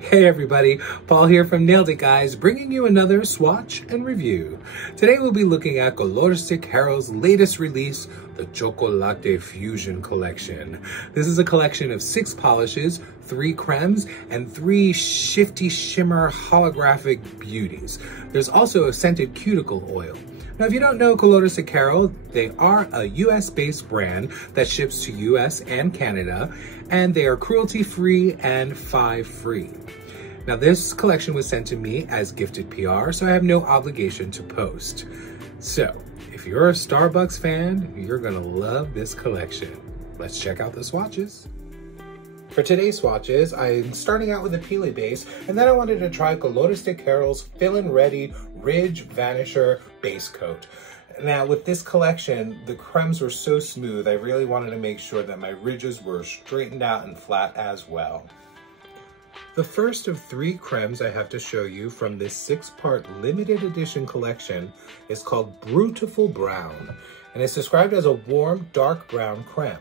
Hey everybody, Paul here from Nailed It Guys, bringing you another swatch and review. Today we'll be looking at ChocoCChino's latest release, the ChocoLatte Fusion Collection. This is a collection of 6 polishes, 3 cremes, and 3 shifty shimmer holographic beauties. There's also a scented cuticle oil. Now, if you don't know ChocoCCchino, they are a US-based brand that ships to US and Canada, and they are cruelty-free and 5-free. Now, this collection was sent to me as gifted PR, so I have no obligation to post. So, if you're a Starbucks fan, you're gonna love this collection. Let's check out the swatches. For today's swatches, I'm starting out with the Peely Base, and then I wanted to try ChocoCCchino's Fillin Ready Ridge Vanisher Base Coat. Now, with this collection, the cremes were so smooth, I really wanted to make sure that my ridges were straightened out and flat as well. The first of 3 cremes I have to show you from this 6-part limited edition collection is called Brew-itful Brown, and it's described as a warm, dark brown creme.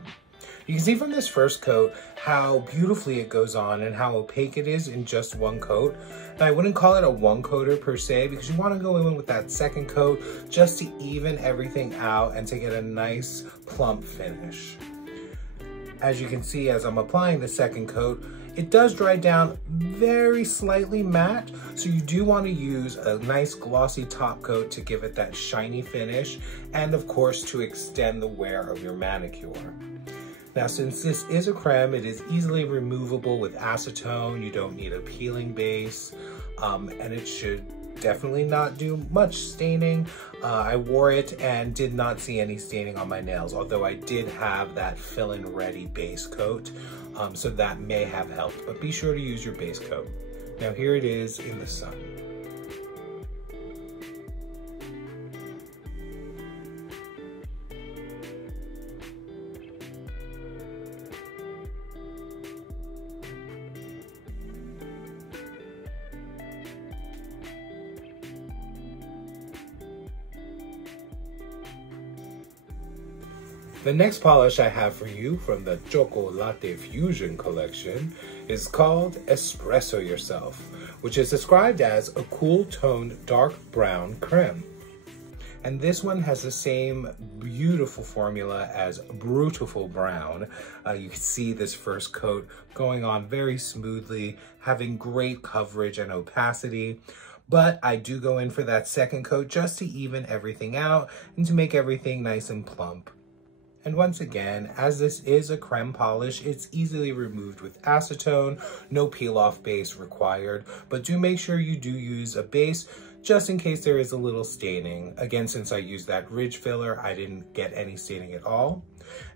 You can see from this first coat how beautifully it goes on and how opaque it is in just one coat. Now, I wouldn't call it a one-coater per se, because you want to go in with that second coat just to even everything out and to get a nice plump finish. As you can see, as I'm applying the second coat, it does dry down very slightly matte, so you do want to use a nice glossy top coat to give it that shiny finish, and of course to extend the wear of your manicure. Now, since this is a creme, it is easily removable with acetone. You don't need a peeling base, and it should definitely not do much staining. I wore it and did not see any staining on my nails, although I did have that Fillin Ready base coat, so that may have helped, but be sure to use your base coat. Now, here it is in the sun. The next polish I have for you from the ChocoLatte Fusion Collection is called Espresso Yourself, which is described as a cool-toned dark brown creme. And this one has the same beautiful formula as Brew-itful Brown. You can see this first coat going on very smoothly, having great coverage and opacity. But I do go in for that second coat just to even everything out and to make everything nice and plump. And once again, as this is a creme polish, it's easily removed with acetone, no peel-off base required, but do make sure you do use a base just in case there is a little staining. Again, since I used that ridge filler, I didn't get any staining at all.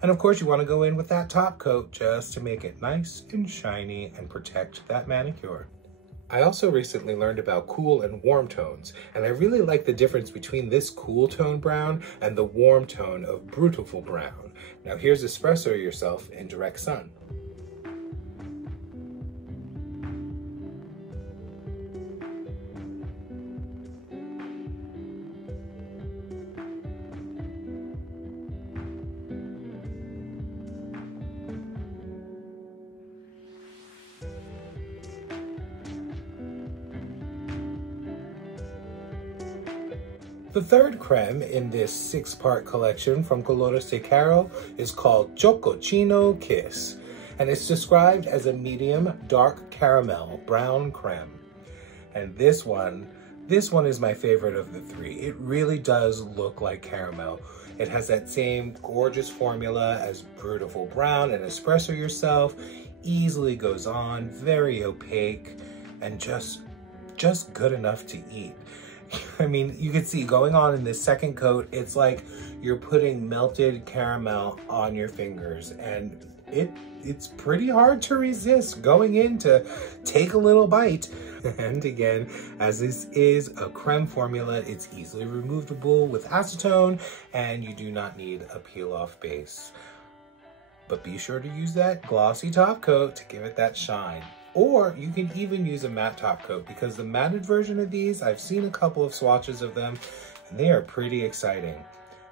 And of course, you want to go in with that top coat just to make it nice and shiny and protect that manicure. I also recently learned about cool and warm tones, and I really like the difference between this cool tone brown and the warm tone of Brew-itful Brown. Now here's Espresso Yourself in direct sun. The third creme in this 6-part collection from ChocoCCchino is called ChocoCCchino Kiss, and it's described as a medium dark caramel brown creme. And this one is my favorite of the 3. It really does look like caramel. It has that same gorgeous formula as Brew-itful Brown and Espresso Yourself, easily goes on, very opaque, and just good enough to eat. I mean, you can see going on in this second coat, it's like you're putting melted caramel on your fingers, and it's pretty hard to resist going in to take a little bite. And again, as this is a creme formula, it's easily removable with acetone, and you do not need a peel-off base. But be sure to use that glossy top coat to give it that shine. Or you can even use a matte top coat, because the matted version of these, I've seen a couple of swatches of them, and they are pretty exciting.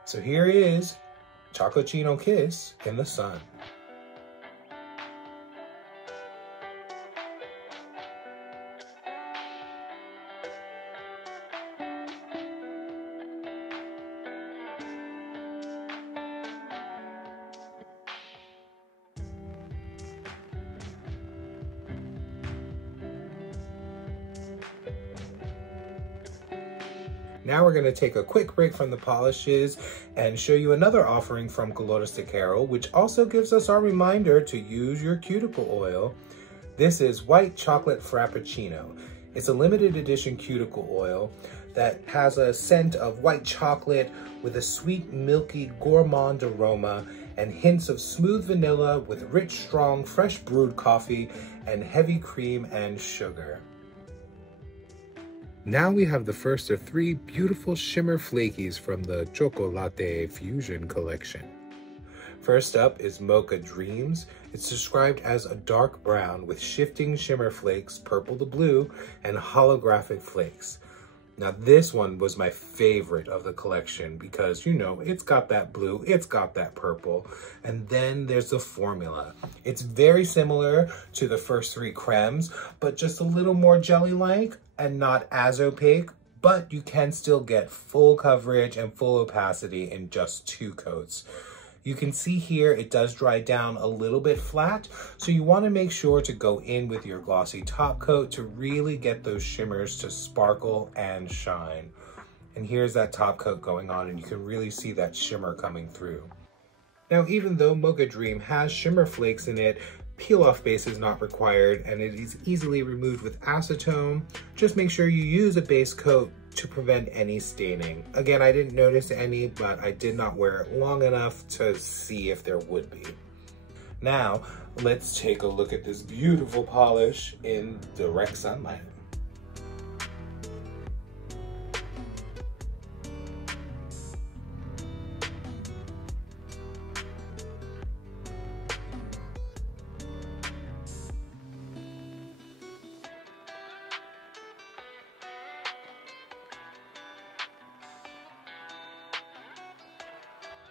So here is ChocoCCchino Kiss in the sun. Now we're going to take a quick break from the polishes and show you another offering from Colorstick Hero, which also gives us our reminder to use your cuticle oil. This is White Chocolate Frappuccino. It's a limited edition cuticle oil that has a scent of white chocolate with a sweet, milky, gourmand aroma and hints of smooth vanilla with rich, strong, fresh brewed coffee and heavy cream and sugar. Now we have the first of 3 beautiful shimmer flakies from the ChocoLatte Fusion Collection. First up is Mocha Dreams. It's described as a dark brown with shifting shimmer flakes, purple to blue, and holographic flakes. Now this one was my favorite of the collection because, you know, it's got that blue, it's got that purple, and then there's the formula. It's very similar to the first 3 cremes, but just a little more jelly-like and not as opaque, but you can still get full coverage and full opacity in just 2 coats. You can see here it does dry down a little bit flat, so you want to make sure to go in with your glossy top coat to really get those shimmers to sparkle and shine. And here's that top coat going on, and you can really see that shimmer coming through. Now, even though Mocha Dream has shimmer flakes in it, peel-off base is not required, and it is easily removed with acetone. Just make sure you use a base coat to prevent any staining. Again, I didn't notice any, but I did not wear it long enough to see if there would be. Now, let's take a look at this beautiful polish in direct sunlight.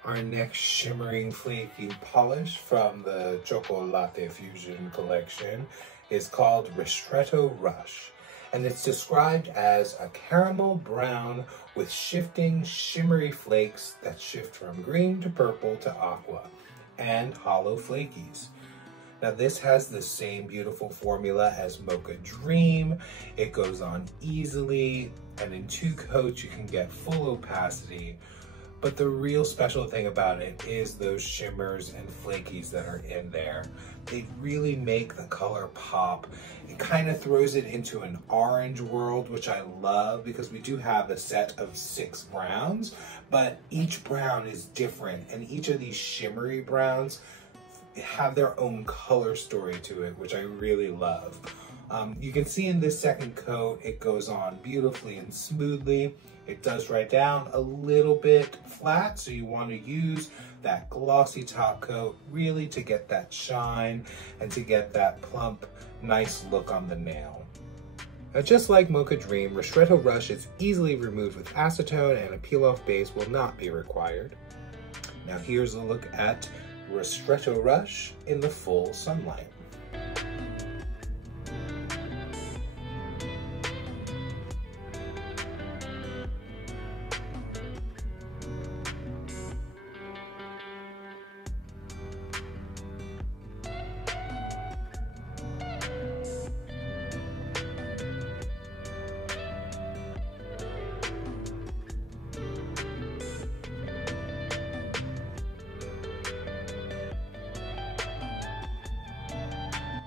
Our next shimmering flaky polish from the ChocoLatte Fusion Collection is called Ristretto Rush, and it's described as a caramel brown with shifting shimmery flakes that shift from green to purple to aqua, and hollow flakies. Now this has the same beautiful formula as Mocha Dream. It goes on easily, and in 2 coats you can get full opacity. But the real special thing about it is those shimmers and flakies that are in there. They really make the color pop. It kind of throws it into an orange world, which I love because we do have a set of 6 browns, but each brown is different, and each of these shimmery browns have their own color story to it, which I really love. You can see in this second coat, it goes on beautifully and smoothly. It does dry down a little bit flat, so you want to use that glossy top coat really to get that shine and to get that plump, nice look on the nail. Now, just like Mocha Dream, Ristretto Rush is easily removed with acetone, and a peel-off base will not be required. Now here's a look at Ristretto Rush in the full sunlight.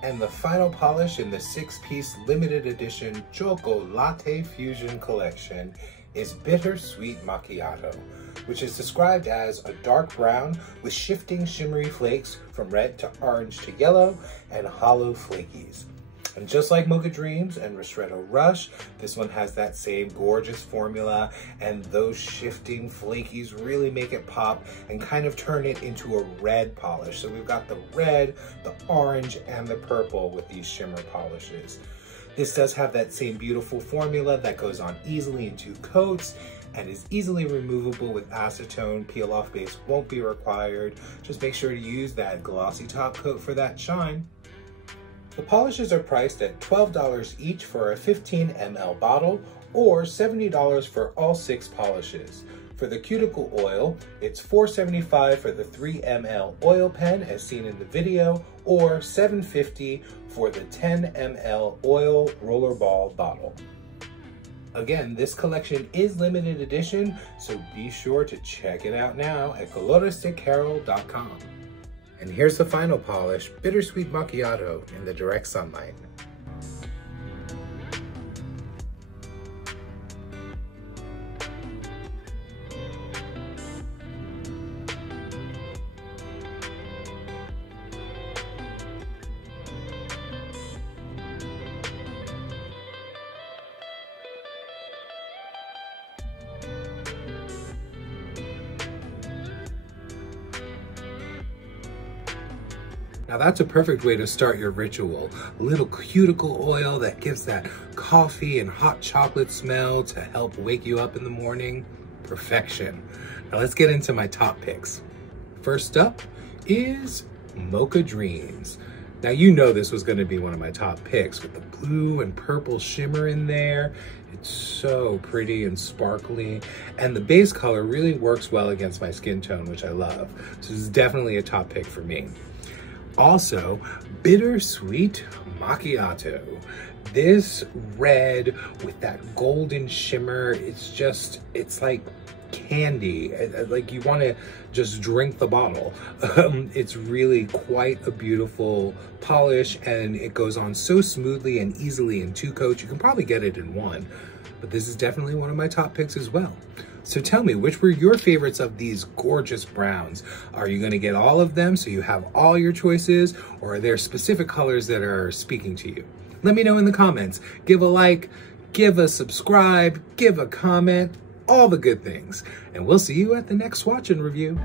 And the final polish in the 6-piece limited edition ChocoLatte Fusion Collection is Bittersweet Macchiato, which is described as a dark brown with shifting shimmery flakes from red to orange to yellow and hollow flakies. And just like Mocha Dreams and Ristretto Rush, this one has that same gorgeous formula, and those shifting flakies really make it pop and kind of turn it into a red polish. So we've got the red, the orange, and the purple with these shimmer polishes. This does have that same beautiful formula that goes on easily in 2 coats and is easily removable with acetone. Peel-off base won't be required. Just make sure to use that glossy top coat for that shine. The polishes are priced at $12 each for a 15 ml bottle or $70 for all 6 polishes. For the cuticle oil, it's $4.75 for the 3 ml oil pen as seen in the video, or $7.50 for the 10 ml oil rollerball bottle. Again, this collection is limited edition, so be sure to check it out now at ChocoCChino.com. And here's the final polish, Bittersweet Macchiato in the direct sunlight. Now that's a perfect way to start your ritual. A little cuticle oil that gives that coffee and hot chocolate smell to help wake you up in the morning. Perfection. Now let's get into my top picks. First up is Mocha Dreams. Now you know this was gonna be one of my top picks with the blue and purple shimmer in there. It's so pretty and sparkly, and the base color really works well against my skin tone, which I love. So this is definitely a top pick for me. Also, Bittersweet Macchiato. This red with that golden shimmer, it's like candy. Like you want to just drink the bottle. It's really quite a beautiful polish, and it goes on so smoothly and easily in 2 coats. You can probably get it in 1, but this is definitely one of my top picks as well. So tell me, which were your favorites of these gorgeous browns? Are you gonna get all of them so you have all your choices, or are there specific colors that are speaking to you? Let me know in the comments. Give a like, give a subscribe, give a comment, all the good things. And we'll see you at the next swatch and review.